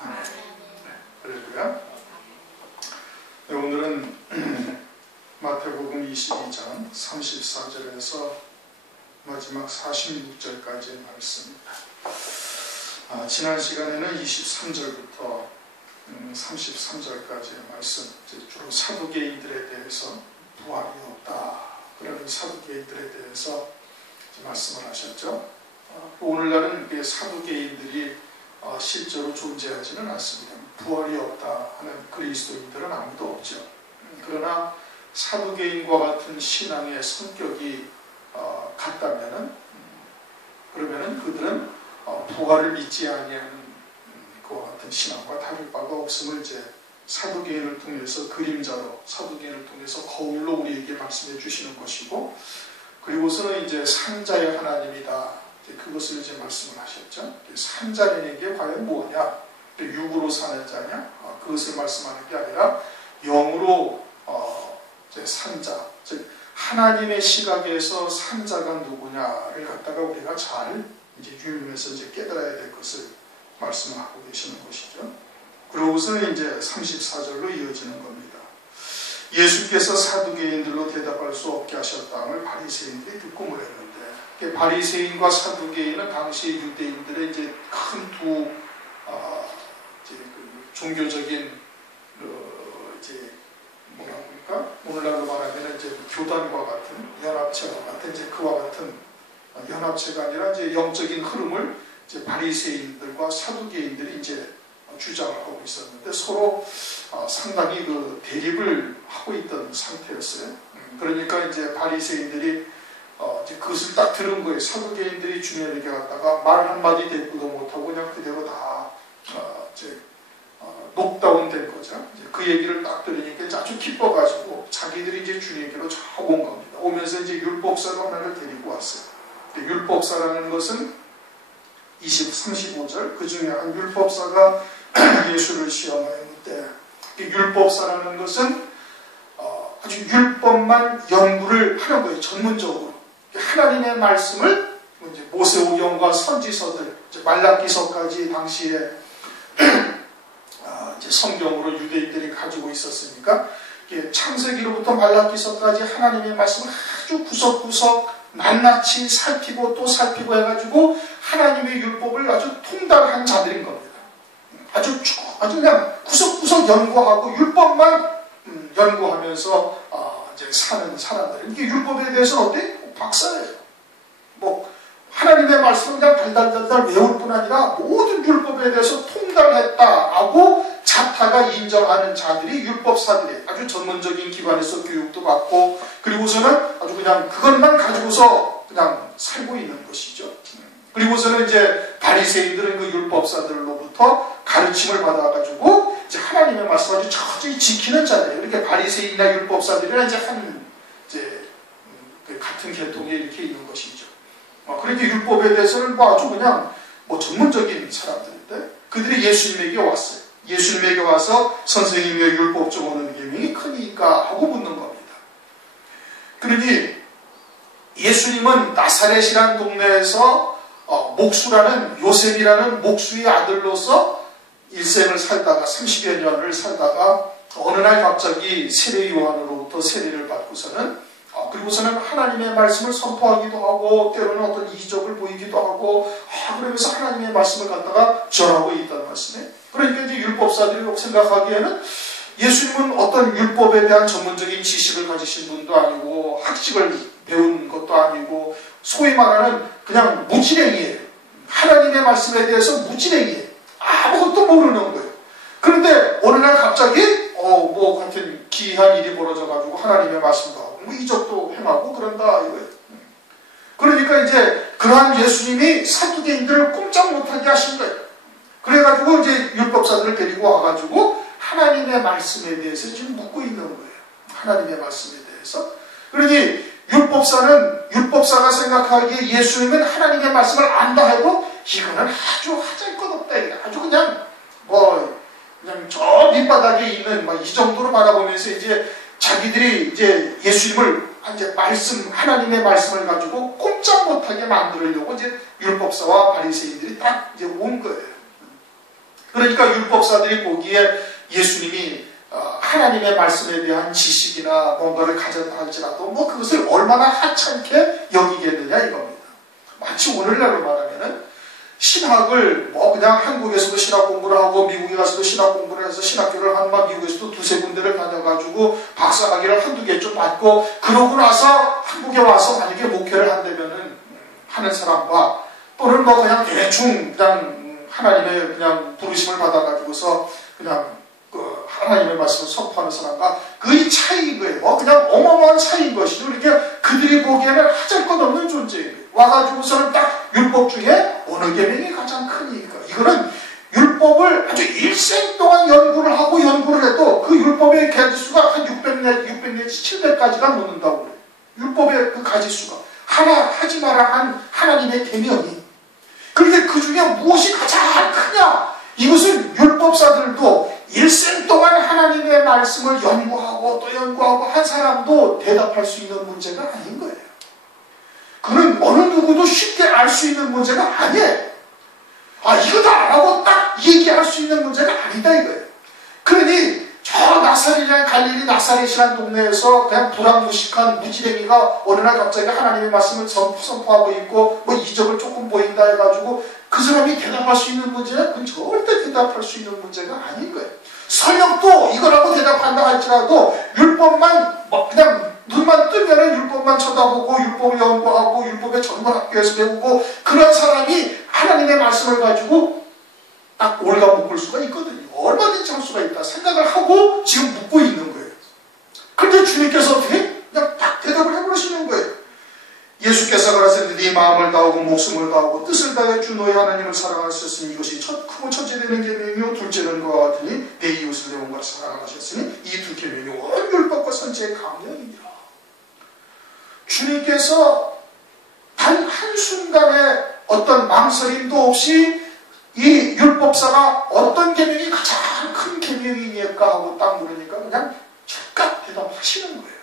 아멘. 그래도요. 네, 오늘은 마태복음 22장 34절에서 마지막 46절까지의 말씀입니다. 지난 시간에는 23절부터 33절까지의 말씀, 주로 사두개인들에 대해서 부활이 없다, 그런 사두개인들에 대해서 말씀을 하셨죠. 오늘날은 사두개인들이 실제로 존재하지는 않습니다. 부활이 없다 하는 그리스도인들은 아무도 없죠. 그러나 사두개인과 같은 신앙의 성격이 같다면은, 그러면은 그들은 부활을 믿지 아니하는 그와 같은 신앙과 다를 바가 없음을 이제 사두개인을 통해서 그림자로, 사두개인을 통해서 거울로 우리에게 말씀해 주시는 것이고, 그리고서는 이제 산자의 하나님이다, 그것을 이제 말씀을 하셨죠. 산자에게 과연 뭐냐? 육으로 사는 자냐? 그것을 말씀하는 게 아니라 영으로 이제 산자, 즉 하나님의 시각에서 산자가 누구냐를 갖다가 우리가 잘 이제 유념해서 이제 깨달아야 될 것을 말씀을 하고 계시는 것이죠. 그러고서는 이제 34절로 이어지는 겁니다. 예수께서 사두개인들로 대답할 수 없게 하셨다함을 바리새인들이 듣고 물었는데, 바리새인과 사두개인은 당시 유대인들의 이제 큰 두 종교적인 이제 뭐랄까, 오늘날로 말하면 이제 교단과 같은, 연합체와 같은, 이제 그와 같은 연합체가 아니라 이제 영적인 흐름을 이제 바리새인들과 사두개인들이 이제 주장을 하고 있었는데, 서로 상당히 그 대립을 하고 있던 상태였어요. 그러니까 이제 바리새인들이 이제 그것을 딱 들은 거예요. 사두개인들이 주님에게 갔다가 말 한마디 대꾸도 못하고 그냥 그대로 다 이제 녹다운 된 거죠. 이제 그 얘기를 딱 들으니까 이제 아주 기뻐가지고 자기들이 이제 주님께로 쫙 온 겁니다. 오면서 이제 율법사도 하나를 데리고 왔어요. 율법사라는 것은 35절, 그 중에 한 율법사가 예수를 시험하였는데, 율법사라는 것은 아주 율법만 연구를 하는 거예요. 전문적으로 하나님의 말씀을 이제 모세오경과 선지서들, 말라기서까지 당시에 이제 성경으로 유대인들이 가지고 있었으니까, 창세기로부터 말라기서까지 하나님의 말씀을 아주 구석구석 낱낱이 살피고 또 살피고 해가지고 하나님의 율법을 아주 통달한 자들인 겁니다. 아주 그냥 구석구석 연구하고 율법만 연구하면서 이제 사는 사람들. 이게 율법에 대해서 어때? 박사예요. 뭐 하나님의 말씀을 그냥 달달달달 외울 뿐 아니라 모든 율법에 대해서 통달했다라고 자타가 인정하는 자들이 율법사들이에요. 아주 전문적인 기관에서 교육도 받고, 그리고서는 아주 그냥 그것만 가지고서 그냥 살고 있는 것이죠. 그리고서는 이제 바리새인들은 그 율법사들로부터 가르침을 받아가지고 이제 하나님의 말씀을 아주 철저히 지키는 자들이에요. 이렇게 바리새인이나 율법사들이나 이제 같은 계통에 이렇게 있는 것이죠. 그렇게 율법에 대해서는 아주 그냥 전문적인 사람들인데, 그들이 예수님에게 왔어요. 예수님에게 와서 선생님의 율법 좀 오는 계명이 크니까 하고 묻는 겁니다. 그러니 예수님은 나사렛이라는 동네에서 목수라는, 요셉이라는 목수의 아들로서 일생을 살다가 30여 년을 살다가 어느 날 갑자기 세례 요한으로부터 세례를 받고서는 그리고서는 하나님의 말씀을 선포하기도 하고 때로는 어떤 이적을 보이기도 하고 그러면서 하나님의 말씀을 갖다가 전하고 있다는 말씀에, 그러니까 이제 율법사들이 생각하기에는 예수님은 어떤 율법에 대한 전문적인 지식을 가지신 분도 아니고 학식을 배운 것도 아니고 소위 말하는 그냥 무지랭이에요. 하나님의 말씀에 대해서 무지랭이에요. 아무것도 모르는 거예요. 그런데 어느 날 갑자기 같은 기이한 일이 벌어져가지고 하나님의 말씀도 하고 이적도 행하고 그런다 이거예요. 그러니까 이제 그러한 예수님이 사두개인들을 꼼짝 못하게 하신 거예요. 그래가지고 이제 율법사들을 데리고 와가지고 하나님의 말씀에 대해서 지금 묻고 있는 거예요. 하나님의 말씀에 대해서. 그러니 율법사가 생각하기에 예수님은 하나님의 말씀을 안다 해도 이거는 아주 하잘것없다. 아주 그냥 저 밑바닥에 있는 이 정도로 바라보면서 이제 자기들이 이제 예수님을 이제 하나님의 말씀을 가지고 꼼짝 못하게 만들려고 이제 율법사와 바리새인들이 딱 이제 온 거예요. 그러니까 율법사들이 보기에 예수님이 하나님의 말씀에 대한 지식이나 뭔가를 가졌다 할지라도 뭐 그것을 얼마나 하찮게 여기겠느냐 이겁니다. 마치 오늘날로 말하면은 신학을 뭐 그냥 한국에서도 신학 공부를 하고 미국에 가서도 신학 공부를 해서 신학교를 한번 미국에서도 두세 군데를 다녀가지고 박사학위를 한두 개 좀 받고 그러고 나서 한국에 와서 만약에 목회를 한다면은 하는 사람과 또는 뭐 그냥 대충 그냥 하나님의 그냥 부르심을 받아가지고서 그냥 그 하나님의 말씀을 선포하는 사람과 그의 차이인 거예요. 그냥 어마어마한 차이인 것이죠. 이렇게 그들이 보기에는 하잘것없는 존재예요. 와가지고서는 딱 율법 중에 어느 계명이 가장 크니까 이거는 율법을 아주 일생 동안 연구를 하고 연구를 해도 그 율법의 가지수가 한 600 내지 700까지가 넘는다고 그래요. 율법의 그 가지수가 하나 하지 마라 한 하나님의 계명이. 그런데 그 중에 무엇이 가장 크냐? 이것은 율법사들도 일생 동안 하나님의 말씀을 연구하고 또 연구하고 한 사람도 대답할 수 있는 문제가 아닌 거예요. 그는 어느 누구도 쉽게 알 수 있는 문제가 아니에요. 이거다 라고 딱 얘기할 수 있는 문제가 아니다 이거예요. 그러니 저 나사렛이나 갈릴리 나사렛이라는 동네에서 그냥 불황무식한 무지랭이가 어느 날 갑자기 하나님의 말씀을 선포하고 있고 뭐 이적을 조금 보인다 해가지고 그 사람이 대답할 수 있는 문제는 그건 절대 대답할 수 있는 문제가 아닌 거예요. 설령 또 이거라고 대답한다 할지라도 율법만 그냥 눈만 뜨면은 율법만 쳐다보고 율법을 연구하고 율법의 전문 학교에서 배우고 그런 사람이 하나님의 말씀을 가지고 딱 올가 묶을 수가 있거든요. 얼마든지 할 수가 있다 생각을 하고 지금 묻고 있는 거예요. 그런데 주님께서 어떻게 그냥 딱 대답을 해버리시는 거예요. 예수께서 그러셨는데 네 마음을 다하고 목숨을 다하고 뜻을 다해 주 너의 하나님을 사랑하셨으니 이것이 크고 첫째 되는 계명이요 둘째는 그와 같으니 내 이웃을 내 몸과 사랑하셨으니 이 두 계명이 온 율법과 선지의 강령이니라. 주님께서 단 한순간에 어떤 망설임도 없이 이 율법사가 어떤 계명이 가장 큰 계명이니까 하고 딱 물으니까 그냥 즉각 대답하시는 거예요.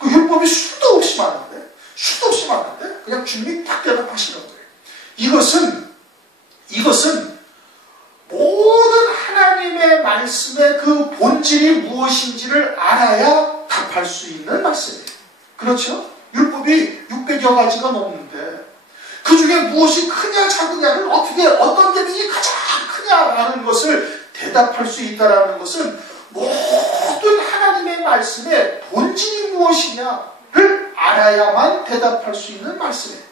그 율법이 수도 없이 많은데 그냥 주님이 딱 대답하시는 거예요. 이것은 모든 하나님의 말씀의 그 본질이 무엇인지를 알아야 답할 수 있는 말씀이에요. 그렇죠? 율법이 600여 가지가 넘는데 그 중에 무엇이 크냐 작으냐를 어떤 계명이 가장 크냐라는 것을 대답할 수 있다는 것은 모든 하나님의 말씀의 본질이 무엇이냐를 알아야만 대답할 수 있는 말씀이에요.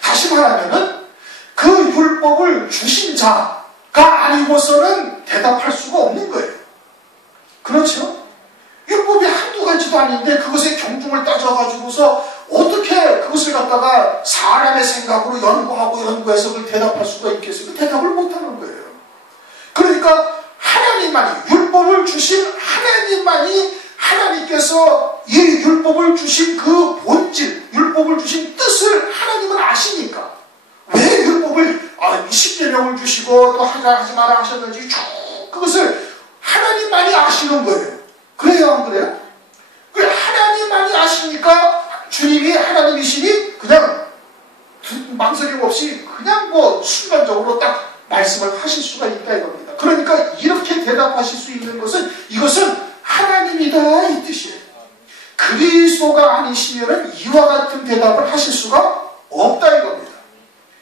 다시 말하면은 그 율법을 주신 자가 아니고서는 대답할 수가 없는 거예요. 그렇죠? 율법이 한두 가지도 아닌데 그것의 경중을 따져가지고서 어떻게 그것을 갖다가 사람의 생각으로 연구해서 그걸 대답할 수가 있겠어요? 대답을 못하는 거예요. 그러니까 하나님만이 율법을 주신 하나님만이 하나님께서 이 율법을 주신 그 본질, 율법을 주신 뜻을 하나님은 아시니까 왜 율법을 10계명을 주시고 또 하지 마라 하셨는지 쭉 그것을 하나님만이 아시는 거예요. 그래요 안 그래요? 하나님만이 아시니까 주님이 하나님이시니 그냥 망설임 없이 그냥 뭐 순간적으로 딱 말씀을 하실 수가 있다 이겁니다. 그러니까 이렇게 대답하실 수 있는 것은 이것은 하나님이다 이 뜻이에요. 그리스도가 아니시면은 이와 같은 대답을 하실 수가 없다 이겁니다.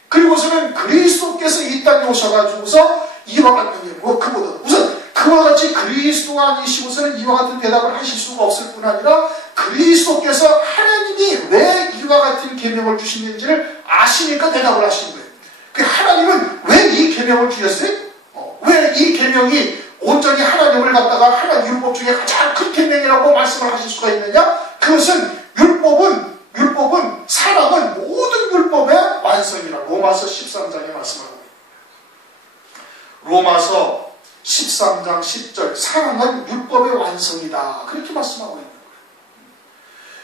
그리고서는 그리스도께서 이 땅에 오셔가지고서 이와 같은 그보다 우선 그와 같이 그리스도가 아니시고서는 이와 같은 대답을 하실 수가 없을 뿐 아니라 그리스도께서 하나님이 왜 이와 같은 계명을 주시는지를 아시니까 대답을 하신 거예요. 하나님은 왜 이 계명을 주셨어요? 왜 이 계명이 온전히 하나님을 갖다가 하나님 율법 중에 가장 큰 계명이라고 말씀을 하실 수가 있느냐? 그것은 율법은 사랑은 모든 율법의 완성이라 로마서 13장에 말씀하고 있습니다. 로마서 13장 10절 사랑은 율법의 완성이다 그렇게 말씀하고 있는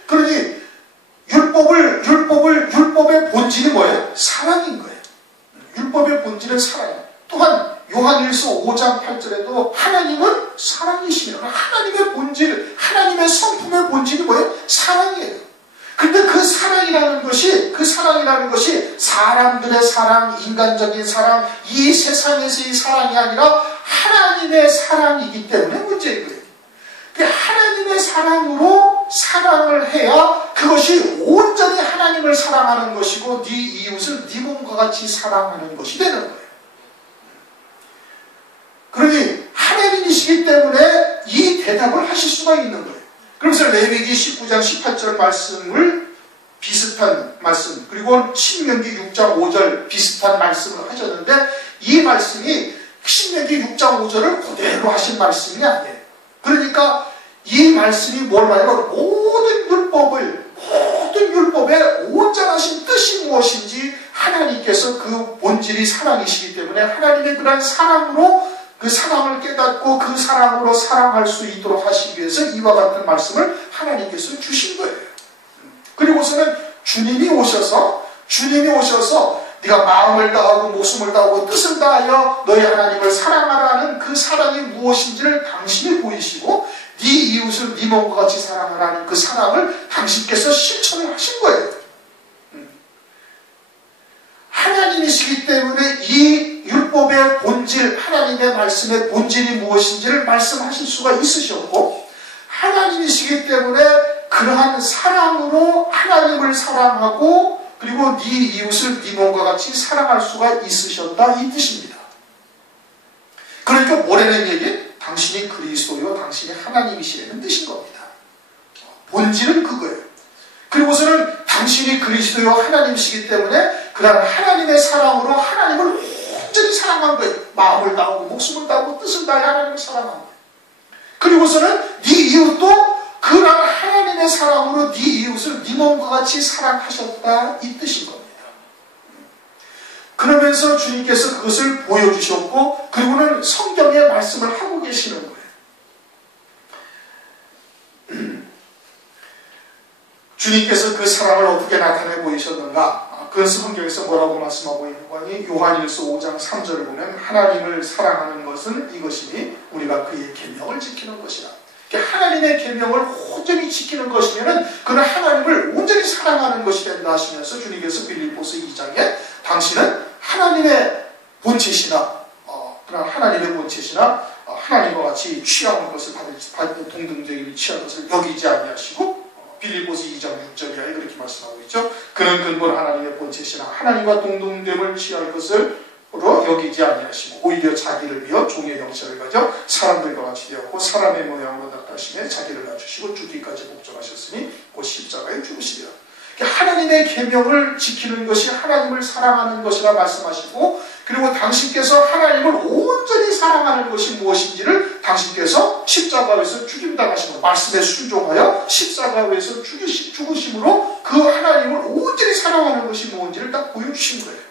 거예요. 그러니 율법의 본질이 뭐예요? 사랑인 거예요. 율법의 본질은 사랑이에요. 또한 요한일서 5장 8절에도 하나님은 사랑이시니라. 하나님의 본질, 하나님의 성품의 본질이 뭐예요? 사랑이에요. 근데 그 사랑이라는 것이 사람들의 사랑, 인간적인 사랑, 이 세상에서의 사랑이 아니라 하나님의 사랑이기 때문에 문제인 거예요. 하나님의 사랑으로 사랑을 해야 그것이 온전히 하나님을 사랑하는 것이고 네 이웃을 네 몸과 같이 사랑하는 것이 되는 거예요. 그러니 하나님이시기 때문에 이 대답을 하실 수가 있는 거예요. 그러면서 레위기 19장 18절 말씀을 비슷한 말씀, 그리고 신명기 6장 5절 비슷한 말씀을 하셨는데 이 말씀이 신명기 6장 5절을 그대로 하신 말씀이 아니에요. 그러니까 이 말씀이 뭘 말해요? 모든 율법의 온전하신 뜻이 무엇인지 하나님께서 그 본질이 사랑이시기 때문에 하나님의 그런 사랑으로 그 사랑을 깨닫고 그 사랑으로 사랑할 수 있도록 하시기 위해서 이와 같은 말씀을 하나님께서 주신 거예요. 그리고서는 주님이 오셔서 네가 마음을 다하고 목숨을 다하고 뜻을 다하여 너희 하나님을 사랑하라는 그 사랑이 무엇인지를 당신이 보이시고 네 이웃을 네 몸과 같이 사랑하라는 그 사랑을 당신께서 실천을 하신 거예요. 하나님이시기 때문에 이 율법의 본질, 하나님의 말씀의 본질이 무엇인지를 말씀하실 수가 있으셨고 하나님이시기 때문에 그러한 사랑으로 하나님을 사랑하고 그리고 네 이웃을 네 몸과 같이 사랑할 수가 있으셨다 이 뜻입니다. 그러니까 뭐라는 얘기? 당신이 그리스도요 당신이 하나님이시라는 뜻인 겁니다. 본질은 그거예요. 그리고서는 당신이 그리스도요 하나님이시기 때문에 그런 하나님의 사랑으로 하나님을 온전히 사랑한 거예요. 마음을 다하고 목숨을 다하고 뜻을 다해 하나님을 사랑한 거예요. 그리고서는 네 이웃도 그런 하나님의 사랑으로 네 이웃을 네 몸과 같이 사랑하셨다 이 뜻인 겁니다. 그러면서 주님께서 그것을 보여주셨고 그리고는 성경의 말씀을 하고 계시는 거예요. 주님께서 그 사랑을 어떻게 나타내 보이셨는가? 그건 성경에서 뭐라고 말씀하고 있는 거니? 요한일서 5장 3절을 보면 하나님을 사랑하는 것은 이것이니 우리가 그의 계명을 지키는 것이라. 하나님의 계명을 온전히 지키는 것이면 그는 하나님을 온전히 사랑하는 것이 된다 하시면서 주님께서 빌립보서 2장에 당신은 하나님의 본체시나 그런 하나님의 본체시나 하나님과 같이 취하는 것을 받을 동등되게 취한 것을 여기지 아니하시고 빌립보서 2장 6절이야 그렇게 말씀하고 있죠. 그는 근본 하나님의 본체시나 하나님과 동등됨을 취할 것을 여기지 아니하시고 오히려 자기를 비어 종의 형체를 가져 사람들과 같이 되었고 사람의 모양으로 나타나시며 자기를 낮추시고 죽기까지 복종하셨으니 곧 십자가에 죽으시리라. 하나님의 계명을 지키는 것이 하나님을 사랑하는 것이라 말씀하시고 그리고 당신께서 하나님을 온전히 사랑하는 것이 무엇인지를 당신께서 십자가에서 죽임당하신 것 말씀에 순종하여 십자가에서 죽으심으로 그 하나님을 온전히 사랑하는 것이 무엇인지를 딱 보여주신 거예요.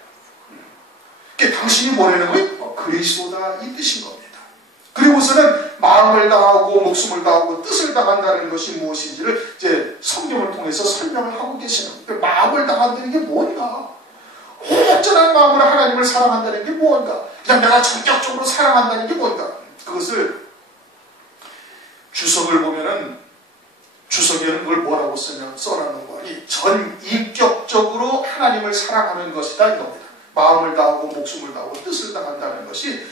당신이 보내는 거예요? 그리스도다 이 뜻인 겁니다. 그리고서는 마음을 다하고 목숨을 다하고 뜻을 다한다는 것이 무엇인지를 이제 성경을 통해서 설명을 하고 계시는 거예요. 마음을 다한다는 게 뭔가? 온전한 마음으로 하나님을 사랑한다는 게 뭔가? 그냥 내가 전격적으로 사랑한다는 게 뭔가? 그것을 주석을 보면은 주석에는 그걸 뭐라고 써놨는 거니? 전인격적으로 하나님을 사랑하는 것이다 이겁니다. 마음을 다하고 목숨을 다하고 뜻을 다한다는 것이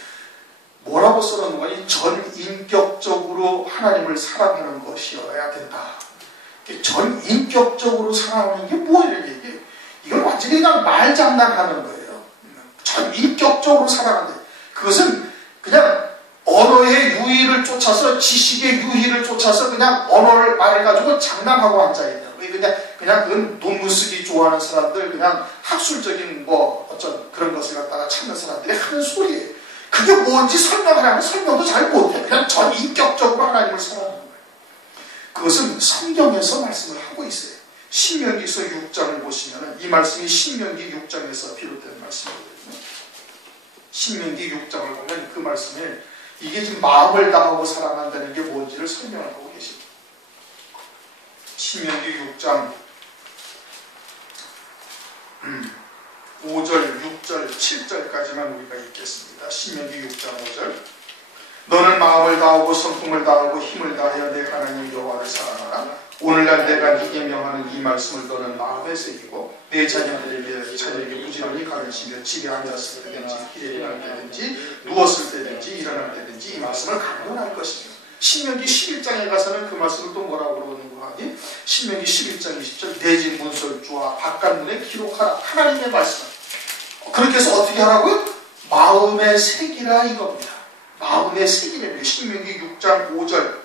뭐라고 써놓은 거니? 전인격적으로 하나님을 사랑하는 것이어야 된다. 전인격적으로 사랑하는 게 뭐예요 이게? 이건 완전히 그냥 말장난하는 거예요. 전인격적으로 사랑한다. 그것은 그냥 언어의 유희를 쫓아서 지식의 유희를 쫓아서 그냥 언어를 말을 가지고 장난하고 앉아있는 그냥 그건 논문 쓰기 좋아하는 사람들 그냥 학술적인 어떤 그런 것을 갖다가 찾는 사람들이 하는 소리예요. 그게 뭔지 설명하려면 설명도 잘 못해. 그냥 전인격적으로 하나님을 사랑하는 거예요. 그것은 성경에서 말씀을 하고 있어요. 신명기서 6장을 보시면 이 말씀이 신명기 6장에서 비롯된 말씀이거든요. 신명기 6장을 보면 그 말씀에 이게 지금 마음을 다하고 사랑한다는 게 뭔지를 설명을 하고 계십니다. 신명기 6장 5절, 6절, 7절까지만 우리가 읽겠습니다. 신명기 6장 5절 너는 마음을 다하고 성품을 다하고 힘을 다하여 내 하나님 여호와를 사랑하라. 오늘날 내가 네게 명하는 이 말씀을 너는 마음에 새기고 내 자녀에게 부지런히 가르치며 집에 앉았을 때든지 길에 행할 때든지 누웠을 때든지 일어날 때든지 이 말씀을 강론할 것이며 신명기 11장에 가서는 그 말씀을 또 뭐라고 그러는가 하니 신명기 11장 20절 내 집 문설주와 바깥문에 기록하라. 하나님의 말씀. 그렇게 해서 어떻게 하라고요? 마음에 새기라 이겁니다. 마음에 새기랍니다. 신명기 6장 5절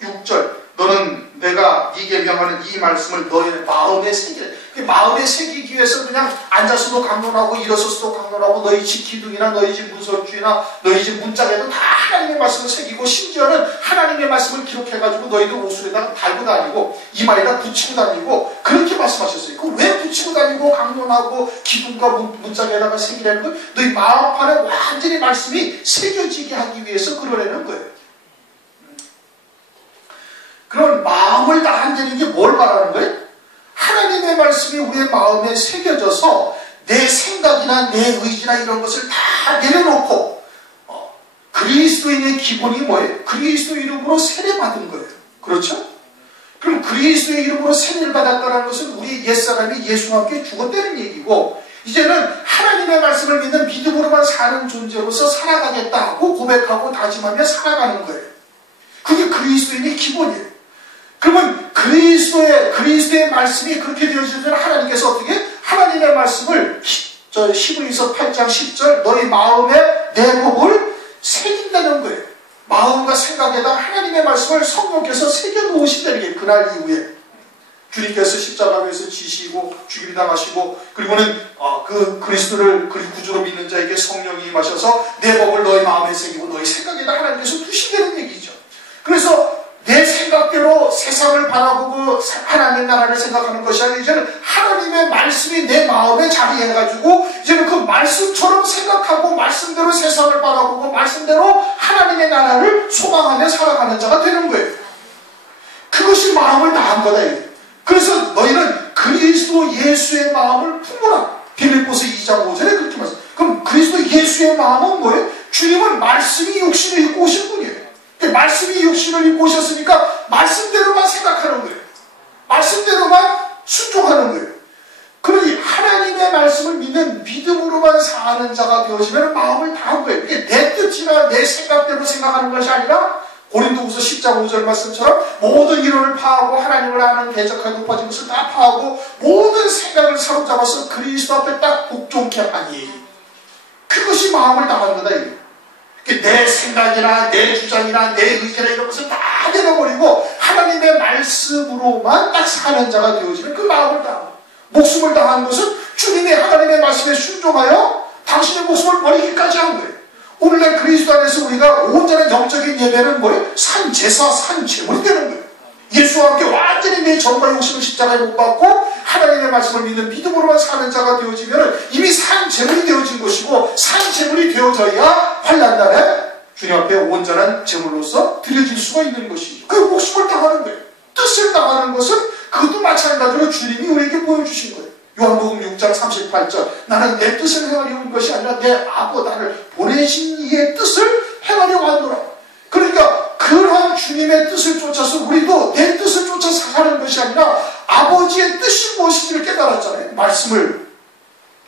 6절 너는 내가 네게 명하는 이 말씀을 너의 마음에 새기라. 마음에 새기기 위해서 그냥 앉아서도 강론하고 일어서서도 강론하고 너희 집 기둥이나 너희 집 문설주나 너희 집 문짝에도 다 하나님의 말씀을 새기고 심지어는 하나님의 말씀을 기록해가지고 너희들 옷술에다가 달고 다니고 이마에다 붙이고 다니고 그렇게 말씀하셨어요. 그 왜 붙이고 다니고 강론하고 기둥과 문짝에다가 새기라는 건 너희 마음판에 완전히 말씀이 새겨지게 하기 위해서 그러라는 거예요. 그런 마음을 다한다는 게 뭘 말하는 거예요? 하나님의 말씀이 우리의 마음에 새겨져서 내 생각이나 내 의지나 이런 것을 다 내려놓고 그리스도인의 기본이 뭐예요? 그리스도 이름으로 세례받은 거예요. 그렇죠? 그럼 그리스도의 이름으로 세례를 받았다는 것은 우리 옛사람이 예수와 함께 죽었다는 얘기고 이제는 하나님의 말씀을 믿는 믿음으로만 사는 존재로서 살아가겠다고 고백하고 다짐하며 살아가는 거예요. 그게 그리스도인의 기본이에요. 그러면 그리스도의 말씀이 그렇게 되어지면 하나님께서 어떻게 하나님의 말씀을 히브리서 8장 10절 너희 마음에 내 법을 새긴다는 거예요. 마음과 생각에다 하나님의 말씀을 성령께서 새겨놓으신다는 게 그날 이후에 주님께서 십자가에서 지시고 죽임 당하시고 그리고는 그 그리스도를 구주로 믿는 자에게 성령이 임하셔서 내 법을 너희 마음에 새기고 너희 생각에다 하나님께서 두신다는 얘기죠. 그래서 내 생각대로 세상을 바라보고 하나님의 나라를 생각하는 것이 아니라 이제는 하나님의 말씀이 내 마음에 자리해가지고 이제는 그 말씀처럼 생각하고 말씀대로 세상을 바라보고 말씀대로 하나님의 나라를 소망하며 살아가는 자가 되는 거예요. 그것이 마음을 다한 거다. 그래서 너희는 그리스도 예수의 마음을 품어라. 빌립보서 2장 5절에 그렇게 말씀. 그럼 그리스도 예수의 마음은 뭐예요? 주님은 말씀이 육신을 입고 오신 분이에요. 말씀이 육신을 입고 오셨으니까 말씀대로만 생각하는 거예요. 말씀대로만 순종하는 거예요. 그러니 하나님의 말씀을 믿는 믿음으로만 사는 자가 되어지면 마음을 다한 거예요. 이게 내 뜻이나 내 생각대로 생각하는 것이 아니라 고린도후서 10장 5절 말씀처럼 모든 이론을 파하고 하나님을 아는 대적하게 높아진 것을 다 파하고 모든 생각을 사로잡아서 그리스도 앞에 딱 복종케 하니 그것이 마음을 다한 거다. 내 생각이나 내 주장이나 내 의지나 이런 것을 다 내려버리고 하나님의 말씀으로만 딱 사는 자가 되어지면 그 마음을 다하고 목숨을 다한 것은 주님의 하나님의 말씀에 순종하여 당신의 목숨을 버리기까지 한 거예요. 오늘날 그리스도 안에서 우리가 온전한 영적인 예배는 뭐예요? 산제사, 산제물이 되는 거예요. 예수와 함께 완전히 내 정과 욕심을 십자가에 못 박고 하나님의 말씀을 믿는 믿음으로만 사는 자가 되어지면 이미 산제물이 되어진 것이고 산제물이 되어져야 환난 날에 주님 앞에 온전한 제물로서 드려질 수가 있는 것이죠. 그 목숨을 다하는 거예요. 뜻을 다하는 것은 그것도 마찬가지로 주님이 우리에게 보여주신 거예요. 요한복음 6장 38절 나는 내 뜻을 행하려 온 것이 아니라 내 아버 나를 보내신 이의 뜻을 행하려 왔노라. 그러니까 그러한 주님의 뜻을 쫓아서 우리도 내 뜻을 쫓아서 사는 것이 아니라 아버지의 뜻이 무엇인지를 깨달았잖아요. 말씀을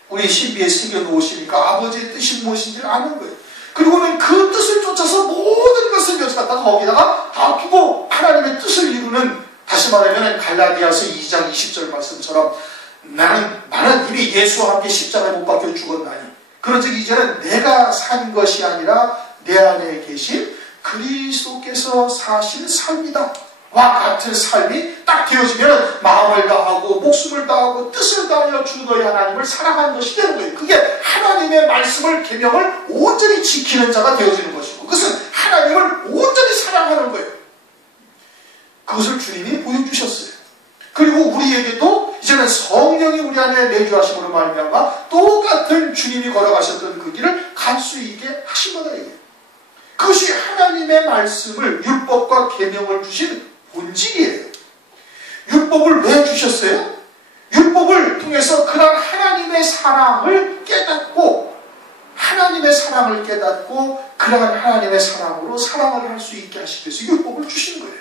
우리 신비에 새겨놓으시니까 아버지의 뜻이 무엇인지를 아는 거예요. 그리고는 그 뜻을 쫓아서 모든 것을 여기다가 거기다가 다 두고 하나님의 뜻을 이루는, 다시 말하면 갈라디아서 2장 20절 말씀처럼 나는 이미 예수와 함께 십자가에 못 박혀 죽었나니 그런즉 이제는 내가 산 것이 아니라 내 안에 계신 그리스도께서 사신 삶이다 와 같은 삶이 딱 되어지면 마음을 다하고 목숨을 다하고 뜻을 다하여 주 너희 하나님을 사랑하는 것이 되는 거예요. 그게 하나님의 말씀을 계명을 온전히 지키는 자가 되어지는 것이고 그것은 하나님을 온전히 사랑하는 거예요. 그것을 주님이 보여주셨어요. 그리고 우리에게도 이제는 성령이 우리 안에 내주하심으로 말미암아 똑같은 주님이 걸어가셨던 그 길을 갈 수 있게 하신 거다 이게. 그것이 하나님의 말씀을 율법과 계명을 주신 본질이에요. 율법을 왜 주셨어요? 율법을 통해서 그런 하나님의 사랑을 깨닫고 그러한 하나님의 사랑으로 사랑을 할 수 있게 하시기 위해서 율법을 주신 거예요.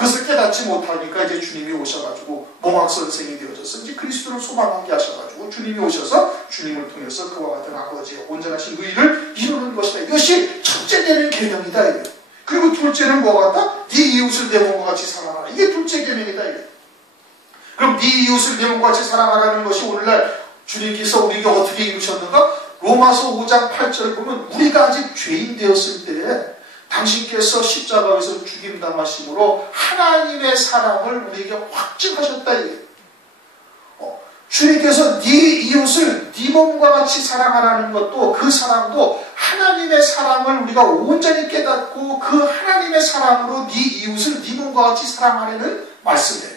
그것을 깨닫지 못하니까 이제 주님이 오셔가지고 몽학선생이 되어져서 이제 그리스도를 소망하게 하셔가지고 주님이 오셔서 주님을 통해서 그와 같은 아버지의 온전하신 의를 이루는 것이다. 이것이 첫째 되는 계명이다. 이게. 그리고 둘째는 뭐가 같다? 네 이웃을 내 몸과 같이 사랑하라. 이게 둘째 계명이다. 이게. 그럼 네 이웃을 내 몸과 같이 사랑하라는 것이 오늘날 주님께서 우리에게 어떻게 이루셨는가? 로마서 5장 8절을 보면 우리가 아직 죄인 되었을 때에 당신께서 십자가에서 죽임당하심으로 하나님의 사랑을 우리에게 확증하셨다. 주님께서 네 이웃을 네 몸과 같이 사랑하라는 것도 그 사랑도 하나님의 사랑을 우리가 온전히 깨닫고 그 하나님의 사랑으로 네 이웃을 네 몸과 같이 사랑하라는 말씀이에요.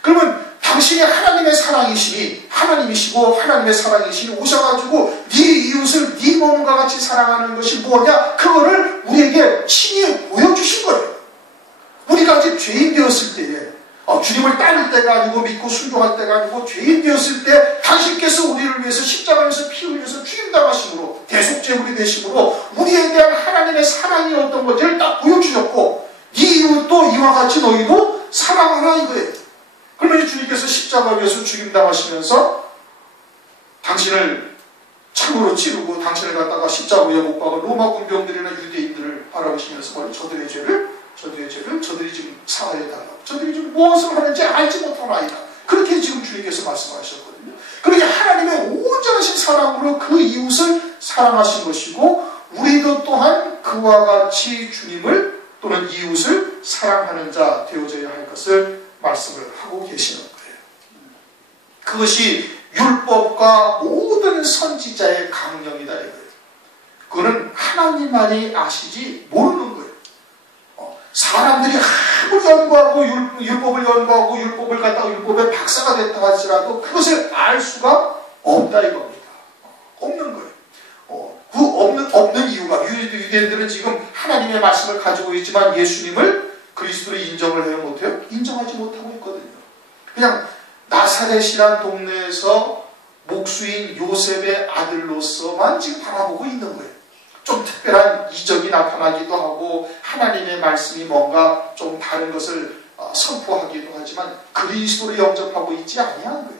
그러면 당신이 하나님의 사랑이시니 하나님이시고 하나님의 사랑이시니 오셔가지고 네 이웃을 네 몸과 같이 사랑하는 것이 뭐냐? 그거를 우리에게 친히 보여주신 거예요. 우리가 아직 죄인 되었을 때에 주님을 따를 때가 아니고 믿고 순종할 때가 아니고 죄인 되었을 때 당신께서 우리를 위해서 십자가에서 피 흘려서 죽임당하심으로 대속제물이 되심으로 우리에 대한 하나님의 사랑이 어떤 것을 딱 보여주셨고 네 이웃도 이와 같이 너희도 사랑하라 이거예요. 그러면 주님께서 십자가 위에서 죽임당하시면서 당신을 창으로 찌르고 당신을 갖다가 십자가 위에 못 박은 로마 군병들이나 유대인들을 바라보시면서 저들의 죄를 저들이 지금 사하여달라고 저들이 지금 무엇을 하는지 알지 못하나이다. 그렇게 지금 주님께서 말씀하셨거든요. 그러니까 하나님의 온전하신 사랑으로 그 이웃을 사랑하신 것이고 우리도 또한 그와 같이 주님을 또는 이웃을 사랑하는 자 되어져야 할 것을 말씀을 하고 계시는 거예요. 그것이 율법과 모든 선지자의 강령이다 이거예요. 그거는 하나님만이 아시지 모르는 거예요. 사람들이 아무리 연구하고 율법을 연구하고 율법을 갖다가 율법의 박사가 됐다 할지라도 그것을 알 수가 없다 이겁니다. 없는 거예요. 그 없는 이유가 유대인들은 지금 하나님의 말씀을 가지고 있지만 예수님을 그리스도를 인정을 해요 못해요? 인정하지 못하고 있거든요. 그냥 나사렛이란 동네에서 목수인 요셉의 아들로서만 지금 바라보고 있는 거예요. 좀 특별한 이적이 나타나기도 하고 하나님의 말씀이 뭔가 좀 다른 것을 선포하기도 하지만 그리스도를 영접하고 있지 아니한 거예요.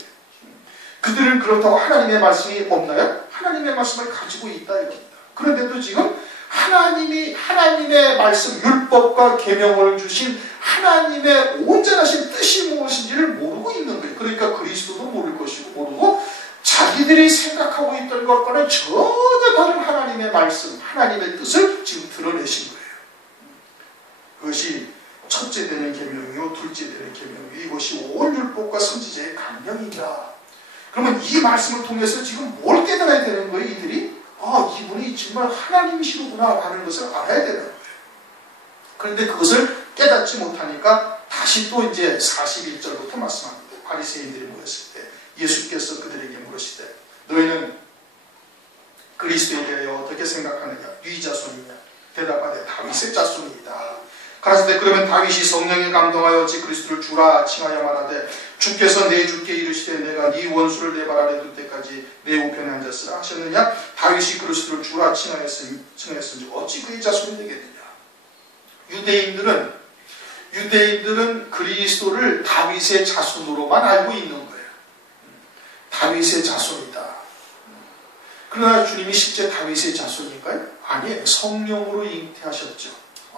그들은 그렇다고 하나님의 말씀이 없나요? 하나님의 말씀을 가지고 있다 이겁니다. 그런데도 지금 하나님의 말씀, 율법과 계명을 주신 하나님의 온전하신 뜻이 무엇인지를 모르고 있는 거예요. 그러니까 그리스도도 모를 것이고 모르고 자기들이 생각하고 있던 것과는 전혀 다른 하나님의 말씀, 하나님의 뜻을 지금 드러내신 거예요. 그것이 첫째 되는 계명이요, 둘째 되는 계명이요. 이것이 온 율법과 선지자의 강령이다. 그러면 이 말씀을 통해서 지금 뭘 깨달아야 되는 거예요, 이들이? 이분이 정말 하나님이시구나 하는 것을 알아야 되는 거예요. 그런데 그것을 깨닫지 못하니까 다시 또 이제 41절부터 말씀합니다. 바리새인들이 모였을 때 예수께서 그들에게 물으시되 너희는 그리스도에 대하여 어떻게 생각하느냐? 네 자손이냐? 대답하되 다윗의 자손이다. 가라사대 그러면 다윗이 성령에 감동하여 어찌 그리스도를 주라 칭하여 말하되 주께서 내 주께 이르시되 내가 네 원수를 내 발 아래 둘 때까지 내 우편에 앉았으라 하셨느냐? 다윗이 그리스도를 주라 칭하였으니 어찌 그의 자손이 되겠느냐? 유대인들은 그리스도를 다윗의 자손으로만 알고 있는 거예요. 다윗의 자손이다. 그러나 주님이 실제 다윗의 자손인가요? 아니에요. 성령으로 잉태하셨죠.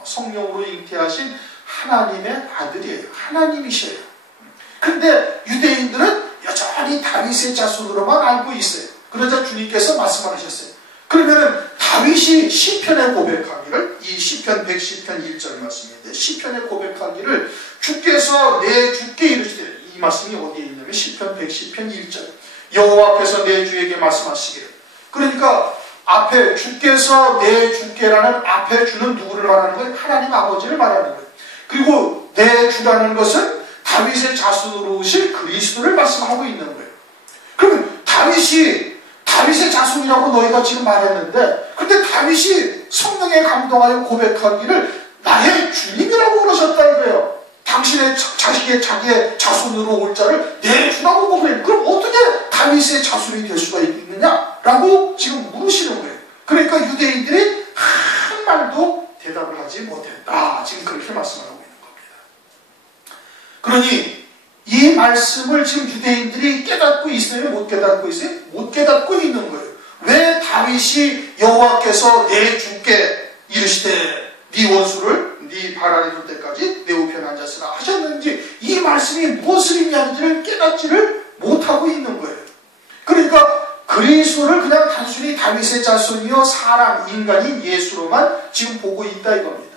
성령으로 잉태하신 하나님의 아들이에요. 하나님이셔요. 그런데 유대인들은 여전히 다윗의 자손으로만 알고 있어요. 그러자 주님께서 말씀하셨어요. 그러면은 다윗이 시편에 고백하기를, 이 시편 110편 1절 말씀인데 시편에 고백하기를 주께서 내 주께 이르시되, 이 말씀이 어디에 있냐면 시편 110편 1절 여호와 앞에서 내 주에게 말씀하시기를. 그러니까 앞에 주께서 내 주께라는 앞에 주는 누구를 말하는 거예요? 하나님 아버지를 말하는 거예요. 그리고 내 주라는 것은 다윗의 자손으로 오실 그리스도를 말씀하고 있는 거예요. 그러면 다윗의 자손이라고 너희가 지금 말했는데, 근데 다윗이 성령에 감동하여 고백하기를 나의 주님이라고 그러셨다 이거예요. 당신의 자기의 자손으로 올 자를 내 주라고 고백해요. 그럼 어떻게 다윗의 자손이 될 수가 있느냐? 라고 지금 물으시는 거예요. 그러니까 유대인들이 한 말도 대답을 하지 못했다. 지금 그렇게 말씀하고 있는 겁니다. 그러니 이 말씀을 지금 유대인들이 깨닫고 있어요? 못 깨닫고 있어요? 못 깨닫고 있는 거예요. 왜 다윗이 여호와께서 내 주께 이르시되 네 원수를 네 발 아래 둘 때까지 내 우편에 앉았으라 하셨는지, 이 말씀이 무엇을 의미하는지를 깨닫지를 못하고 있는 거예요. 그러니까 그리스도를 그냥 단순히 다윗의 자손이요 사람, 인간인 예수로만 지금 보고 있다 이겁니다.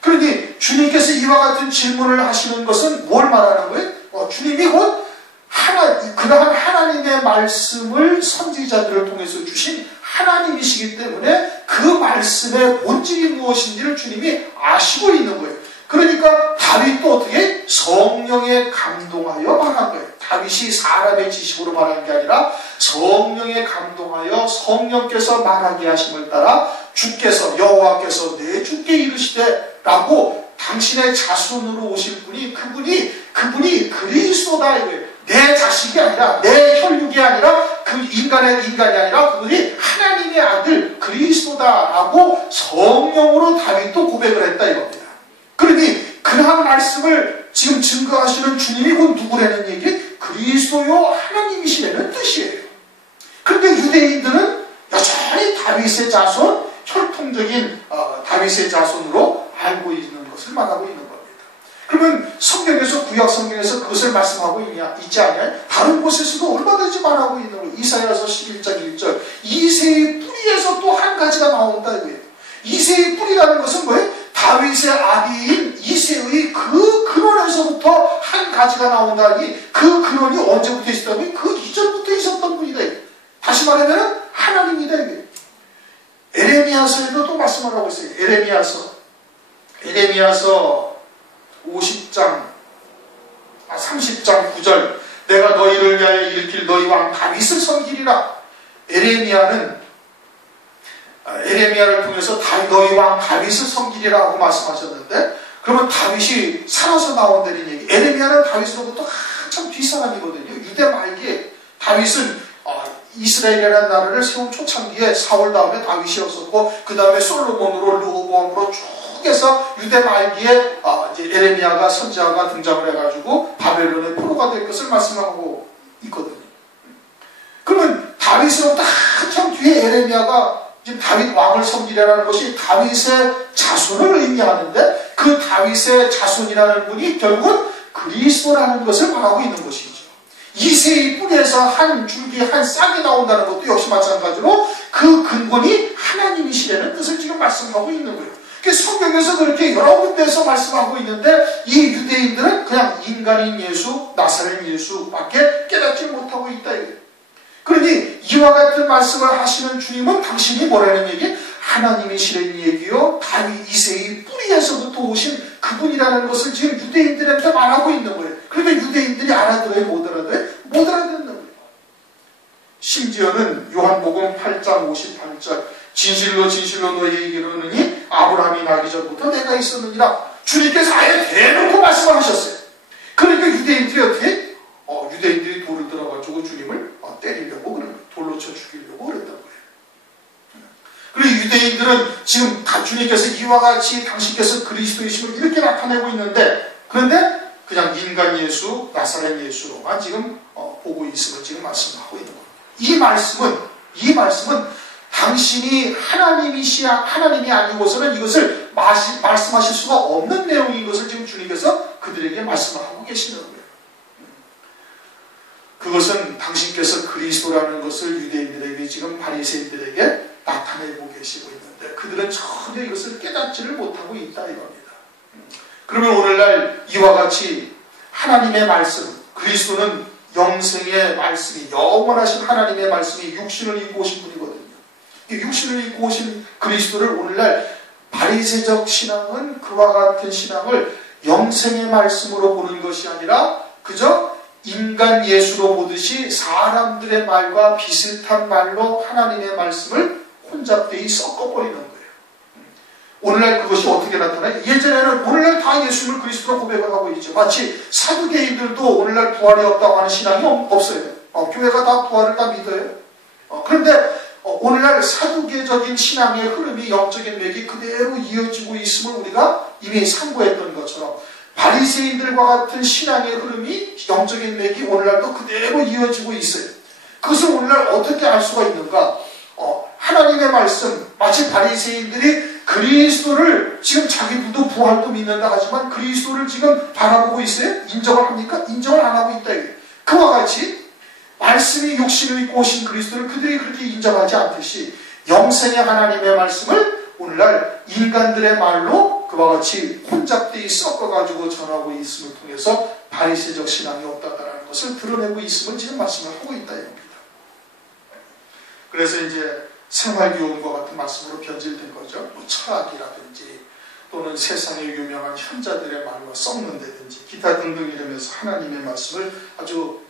그러니 주님께서 이와 같은 질문을 하시는 것은 뭘 말하는 거예요? 주님이 곧 그러한 하나님의 말씀을 선지자들을 통해서 주신 하나님이시기 때문에 그 말씀의 본질이 무엇인지를 주님이 아시고 있는 거예요. 그러니까 다윗도 어떻게 성령에 감동하여 말한 거예요. 다윗이 사람의 지식으로 말한 게 아니라 성령에 감동하여 성령께서 말하게 하심을 따라 주께서 여호와께서 내 주께 이르시되 라고 당신의 자손으로 오실 분이 그분이 그리스도다 이거예요. 내 자식이 아니라 내 혈육이 아니라 그 인간이 아니라 그분이 하나님의 아들 그리스도다라고 성령으로 다윗도 고백을 했다 이겁니다. 그러니 그러한 말씀을 지금 증거하시는 주님이 곧 누구라는 얘기? 그리스도요 하나님이시라는 뜻이에요. 그런데 유대인들은 여전히 다윗의 자손, 혈통적인 다윗의 자손으로 알고 있는 것을 말하고 있는 겁니다. 그러면 성경에서, 구약 성경에서 그것을 말씀하고 있지 않냐? 다른 곳에서도 얼마든지 말하고 있는 거예요. 이사야서 11장 1절 이새의 뿌리에서 또 한 가지가 나온다 이거예요. 이새의 뿌리라는 것은 뭐예요? 다윗의 아비인 이새의 그 근원에서부터 한 가지가 나온다니, 그 근원이 언제부터 있었다니? 그 이전부터 있었던 분이다. 다시 말하면 하나님이다. 에레미야서에도 또 말씀을 하고 있어요. 에레미야서 30장 9절 내가 너희를 위하여 일으킬 너희 왕 다윗을 섬기리라. 에레미야를 통해서 너희 왕 다윗을 섬기리라 하고 말씀하셨는데, 그러면 다윗이 살아서 나온다는 얘기. 에레미야는 다윗으로부터 한참 뒷사람이거든요. 유대 말기에 다윗은 이스라엘이라는 나라를 세운 초창기에 사울 다음에 다윗이었었고, 그 다음에 솔로몬으로 르호보암으로 쭉 해서 유대 말기에 이제 에레미야가 선지자가 등장을 해가지고 바벨론의 포로가 될 것을 말씀하고 있거든요. 그러면 다윗으로부터 한참 뒤에 에레미야가 지금 다윗 왕을 섬기라는 것이 다윗의 자손을 의미하는데, 그 다윗의 자손이라는 분이 결국은 그리스도라는 것을 말하고 있는 것이죠. 이새의 뿌리에서 한 줄기, 한 싹이 나온다는 것도 역시 마찬가지로 그 근본이 하나님이시라는 뜻을 지금 말씀하고 있는 거예요. 성경에서 그렇게 여러 군데에서 말씀하고 있는데, 이 유대인들은 그냥 인간인 예수, 나사렛 예수밖에 깨닫지 못하고 있다. 그러니 이와 같은 말씀을 하시는 주님은 당신이 뭐라는 얘기? 하나님이시라는 얘기요, 다윗 이새의 뿌리에서부터 오신 그분이라는 것을 지금 유대인들한테 말하고 있는 거예요. 그런데 유대인들이 알아들어요? 못 알아들어요? 못 알아듣는 거예요. 심지어는 요한복음 8장 58절 진실로 진실로 너희에게 이르노니 아브라함이 나기 전부터 내가 있었느니라. 주님께서 아예 대놓고 말씀을 하셨어요. 그러니까 유대인들이 어떻게? 유대인들이 돌을 들어가지고 주님을 때리려고 그러는 거예요. 돌로 쳐 죽이려고 그랬던 거예요. 그리고 유대인들은 지금 다 주님께서 이와 같이 당신께서 그리스도이심을 이렇게 나타내고 있는데, 그런데 그냥 인간 예수, 나사렛 예수로만 지금 보고 있음을 지금 말씀하고 있는 거예요. 이 말씀은 당신이 하나님이 아니고서는 이것을 말씀하실 수가 없는 내용인 것을 지금 주님께서 그들에게 말씀을 하고 계시는 거예요. 그것은 당신께서 그리스도라는 것을 유대인들에게, 지금 바리새인들에게 나타내고 계시고 있는데, 그들은 전혀 이것을 깨닫지를 못하고 있다 이겁니다. 그러면 오늘날 이와 같이 하나님의 말씀, 그리스도는 영생의 말씀이, 영원하신 하나님의 말씀이 육신을 입고 오신 분이거든요. 육신을 입고 오신 그리스도를 오늘날 바리새적 신앙은 그와 같은 신앙을 영생의 말씀으로 보는 것이 아니라 그저 인간 예수로 보듯이 사람들의 말과 비슷한 말로 하나님의 말씀을 혼잡되이 섞어버리는 거예요. 오늘날 그것이 어떻게 나타나요? 예전에는 오늘날 다 예수님을 그리스도로 고백을 하고 있죠. 마치 사두개인들도 오늘날 부활이 없다고 하는 신앙이 없어요. 교회가 다 부활을 다 믿어요. 그런데 오늘날 사두개적인 신앙의 흐름이, 영적인 맥이 그대로 이어지고 있음을 우리가 이미 상고했던 것처럼, 바리새인들과 같은 신앙의 흐름이, 영적인 맥이 오늘날도 그대로 이어지고 있어요. 그것을 오늘날 어떻게 알 수가 있는가? 하나님의 말씀, 마치 바리새인들이 그리스도를 지금 자기들도 부활도 믿는다 하지만 그리스도를 지금 바라보고 있어요? 인정을 합니까? 인정을 안 하고 있다. 그와 같이 말씀이 육신을 입고 오신 그리스도를 그들이 그렇게 인정하지 않듯이 영생의 하나님의 말씀을 오늘날 인간들의 말로 그와 같이 혼잡되이 섞어가지고 전하고 있음을 통해서 바리새적 신앙이 없다라는 것을 드러내고 있음을 지금 말씀을 하고 있다 이겁니다. 그래서 이제 생활교훈과 같은 말씀으로 변질된 거죠. 뭐 철학이라든지 또는 세상의 유명한 현자들의 말로 썩는다든지 기타 등등 이러면서 하나님의 말씀을 아주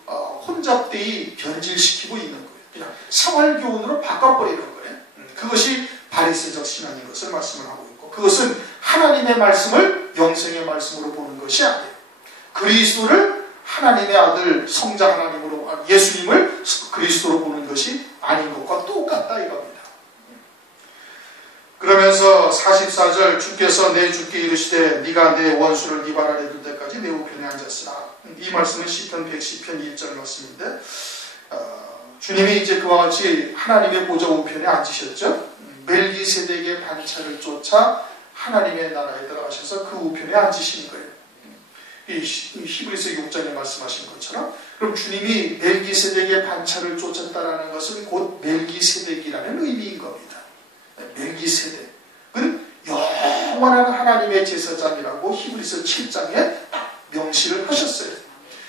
혼잡되이 변질시키고 있는 거예요. 그냥 생활교훈으로 바꿔버리는 거예요. 그것이 바리새적 신앙인 것을 말씀을 하고 있고, 그것은 하나님의 말씀을 영생의 말씀으로 보는 것이 아니에요. 그리스도를 하나님의 아들 성자 하나님으로, 예수님을 그리스도로 보는 것이 아닌 것과 똑같다 이겁니다. 그러면서 44절, 주께서 내 주께 이르시되 네가 내 원수를 네 발 아래 둘 때까지 내 우편에 앉았으나, 이 말씀은 시편 110편 1절 말씀인데, 주님이 이제 그와 같이 하나님의 보좌 우편에 앉으셨죠. 멜기세덱의 반차를 쫓아 하나님의 나라에 들어가셔서 그 우편에 앉으시는 거예요. 이 히브리서 6장에 말씀하신 것처럼, 그럼 주님이 멜기세덱의 반차를 쫓았다라는 것은 곧 멜기세덱이라는 의미인 겁니다. 멜기세덱은 영원한 하나님의 제사장이라고 히브리서 7장에 딱 명시를 하셨어요.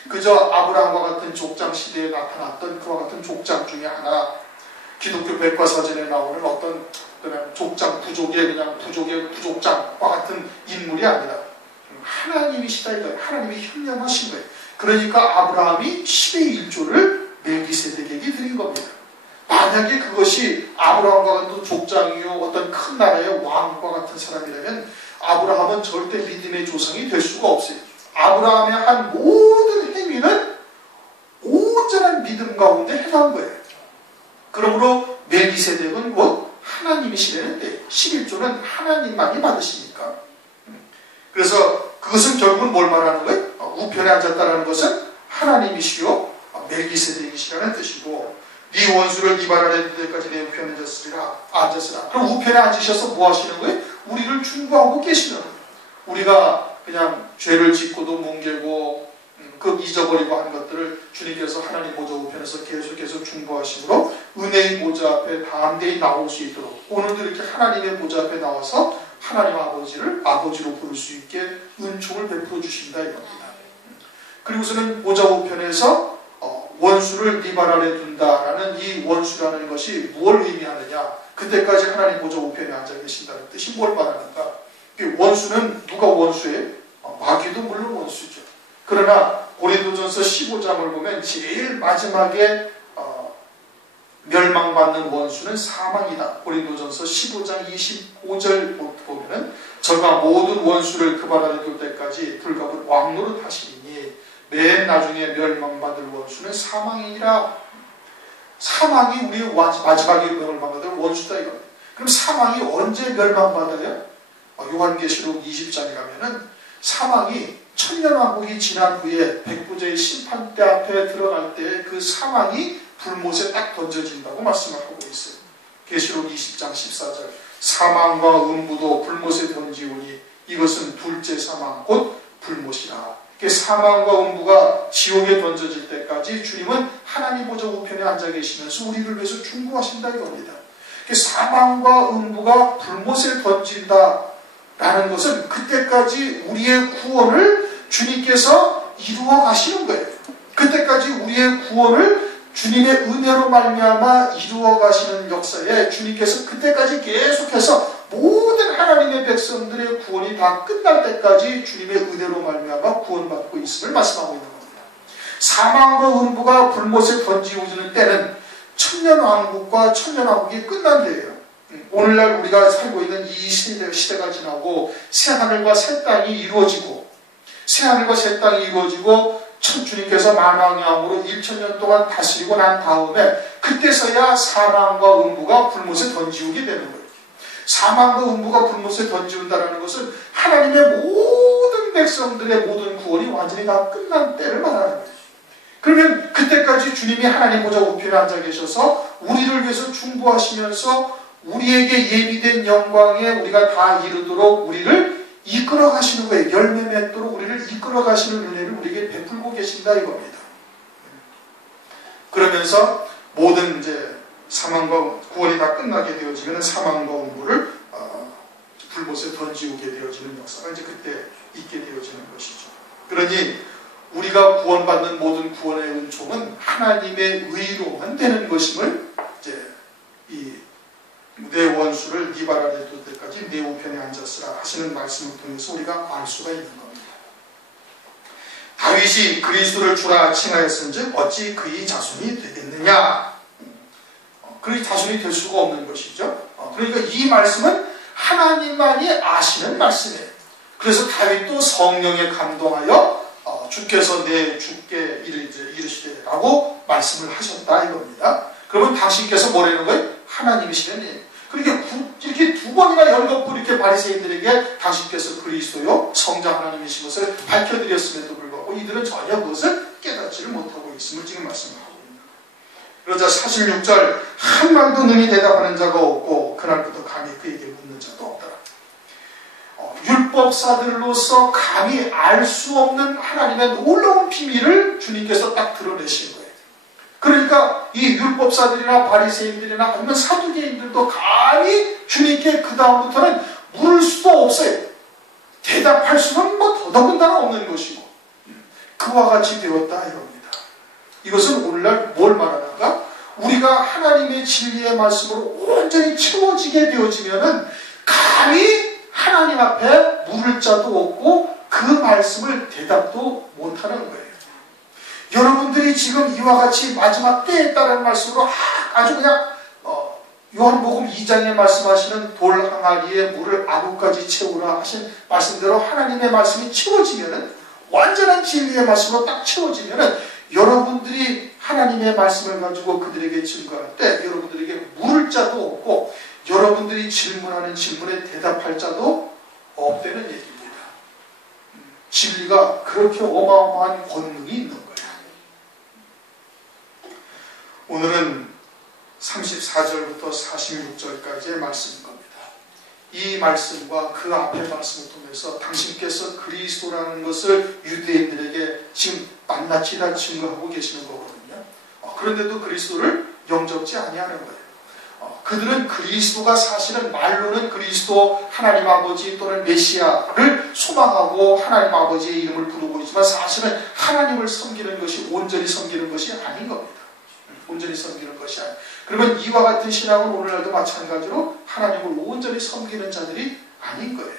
그저 아브라함과 같은 족장 시대에 나타났던 그와 같은 족장 중에 하나, 기독교 백과사전에 나오는 어떤 그냥 족장, 부족의 부족장과 같은 인물이 아니라 하나님이시다 이거예요. 하나님이 현명하신 거예요. 그러니까 아브라함이 10의 1조를 멜기세덱에게 드린 겁니다. 만약에 그것이 아브라함과 같은 족장이요 어떤 큰 나라의 왕과 같은 사람이라면 아브라함은 절대 믿음의 조상이 될 수가 없어요. 아브라함의 한 모든 행위는 온전한 믿음 가운데 행한 거예요. 그러므로 멜기세덱은 곧 하나님이시라는데 11조는 하나님만이 받으시니까. 그래서 그것은 결국은 뭘 말하는 거예요? 우편에 앉았다는 것은 하나님이시요 멜기세덱이시라는 뜻이고, 네 원수를 네 발 아래 둘 때까지 내 우편에 앉았으라. 그럼 우편에 앉으셔서 뭐 하시는 거예요? 우리를 중보하고 계시는 거예요. 우리가 그냥 죄를 짓고도 뭉개고 그 잊어버리고 하는 것들을 주님께서 하나님 보좌 우편에서 계속 중보하심으로 은혜의 보좌 앞에 담대히 나올 수 있도록, 오늘도 이렇게 하나님의 보좌 앞에 나와서 하나님 아버지를 아버지로 부를 수 있게 은총을 베풀어 주신다 이겁니다. 그리고서는 보좌 우편에서 원수를 네 발 아래 둔다라는 이 원수라는 것이 무엇을 의미하느냐, 그때까지 하나님 보좌 우편에 앉아 계신다는 뜻이 뭘 말하는가. 원수는 누가 원수예요? 마귀도 물론 원수죠. 그러나 고린도전서 15장을 보면 제일 마지막에 멸망받는 원수는 사망이다. 고린도전서 15장 25절 보면은 저가 모든 원수를 그 발 아래 둘 때까지 불갑을 왕노릇 하시니 맨 나중에 멸망받을 원수는 사망이니라. 사망이 우리 마지막에 멸망받을 원수다 이겁니다. 그럼 사망이 언제 멸망받아요? 요한계시록 20장에 가면은 사망이 천년왕국이 지난 후에 백부제의 심판대 앞에 들어갈 때 그 사망이 불못에 딱 던져진다고 말씀을 하고 있어요. 계시록 20장 14절, 사망과 음부도 불못에 던지오니 이것은 둘째 사망 곧 불못이라. 사망과 음부가 지옥에 던져질 때까지 주님은 하나님 보좌 우편에 앉아 계시면서 우리를 위해서 중보하신다 이겁니다. 사망과 음부가 불못에 던진다라는 것은 그때까지 우리의 구원을 주님께서 이루어 가시는 거예요. 그때까지 우리의 구원을 주님의 은혜로 말미암아 이루어 가시는 역사에 주님께서 그때까지 계속해서 모든 하나님의 백성들의 구원이 다 끝날 때까지 주님의 은혜로 말미암아 구원받고 있음을 말씀하고 있는 겁니다. 사망과 음부가 불못에 던지어지는 때는 천년왕국과 천년왕국이 끝난 때예요. 오늘날 우리가 살고 있는 이 시대가 지나고 새하늘과 새 땅이 이루어지고, 새하늘과 새 땅이 이루어지고 주님께서 만왕양으로 1000년 동안 다스리고 난 다음에 그때서야 사망과 음부가 불못에 던지우게 되는 거예요. 사망과 음부가 불못에 던지운다는 것은 하나님의 모든 백성들의 모든 구원이 완전히 다 끝난 때를 말하는 거예요. 그러면 그때까지 주님이 하나님 보좌 우편에 앉아 계셔서 우리를 위해서 중보하시면서 우리에게 예비된 영광에 우리가 다 이르도록 우리를 이끌어 가시는 거예요. 열매 맺도록 우리를 이끌어 가시는 은혜를 우리에게 베풀고 계신다 이겁니다. 그러면서 모든 이제 사망과 구원이 다 끝나게 되어지면 사망과 음부를 불못에 던지우게 되어지는 역사가 이제 그때 있게 되어지는 것이죠. 그러니 우리가 구원받는 모든 구원의 은총은 하나님의 의로만 되는 것임을 이제 내 원수를 네 발 아래 둘 때까지 내 우편에 앉았으라 하시는 말씀을 통해서 우리가 알 수가 있는 겁니다. 다윗이 그리스도를 주라 칭하였은즉 어찌 그의 자손이 되겠느냐? 그의 자손이 될 수가 없는 것이죠. 그러니까 이 말씀은 하나님만이 아시는 말씀이에요. 그래서 다윗도 성령에 감동하여 주께서 내 주께 이르시되 라고 말씀을 하셨다 이겁니다. 그러면 당신께서 뭐라는 거예요? 하나님이시는 일. 그러니까 이렇게 두 번이나 열겁고 이렇게 바리새인들에게 당신께서 그리스도요 성자 하나님이신 것을 밝혀드렸음에도 불구하고 이들은 전혀 그것을 깨닫지를 못하고 있음을 지금 말씀을 하고 있습니다. 그러자 46절 한 말도 능히 대답하는 자가 없고 그날부터 감히 그에게 묻는 자도 없더라. 율법사들로서 감히 알 수 없는 하나님의 놀라운 비밀을 주님께서 딱 드러내신 거예요. 그러니까 이 율법사들이나 바리새인들이나 아니면 사두개인들도 감히 주님께 그 다음부터는 물을 수도 없어요. 대답할 수는 뭐 더더군다나 없는 것이고 그와 같이 되었다 이겁니다. 이것은 오늘날 뭘 말하는가? 우리가 하나님의 진리의 말씀으로 온전히 채워지게 되어지면은 감히 하나님 앞에 물을 자도 없고 그 말씀을 대답도 못하는 거예요. 여러분들이 지금 이와 같이 마지막 때에 따른 말씀으로 아주 그냥 요한복음 2장에 말씀하시는 돌 항아리에 물을 아구까지 채우라 하신 말씀대로 하나님의 말씀이 채워지면은 완전한 진리의 말씀으로 딱 채워지면은 여러분들이 하나님의 말씀을 가지고 그들에게 증거할 때 여러분들에게 물을 자도 없고 여러분들이 질문하는 질문에 대답할 자도 없다는 얘기입니다. 진리가 그렇게 어마어마한 권능이 있는 거예요. 오늘은 34절부터 46절까지의 말씀인 겁니다. 이 말씀과 그 앞의 말씀을 통해서 당신께서 그리스도라는 것을 유대인들에게 지금 낱낱이 다 증거하고 계시는 거거든요. 그런데도 그리스도를 영접지 아니하는 거예요. 그들은 그리스도가 사실은 말로는 그리스도 하나님 아버지 또는 메시아를 소망하고 하나님 아버지의 이름을 부르고 있지만 사실은 하나님을 섬기는 것이 온전히 섬기는 것이 아닌 겁니다. 온전히 섬기는 것이 아니에요. 그러면 이와 같은 신앙은 오늘날도 마찬가지로 하나님을 온전히 섬기는 자들이 아닌 거예요.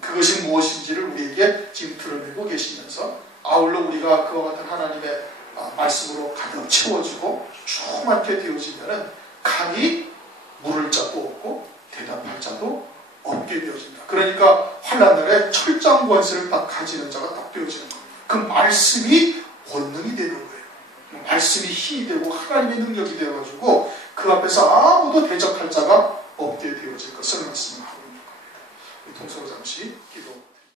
그것이 무엇인지를 우리에게 지금 드러내고 계시면서 아울러 우리가 그와 같은 하나님의 말씀으로 가득 채워지고 충만케 되어지면은 감히 물을 자도 없고 대답할 자도 없게 되어진다. 그러니까 환난날에 철저한 권세를 딱 가지는 자가 딱 되어지는 겁니다. 그 말씀이 권능이 되는 거예요. 말씀이 힘이 되고 하나님의 능력이 되어가지고 그 앞에서 아무도 대적할 자가 없게 되어질 것을 말씀을 하고 있는 겁니다. 우리 동서로 잠시 기도.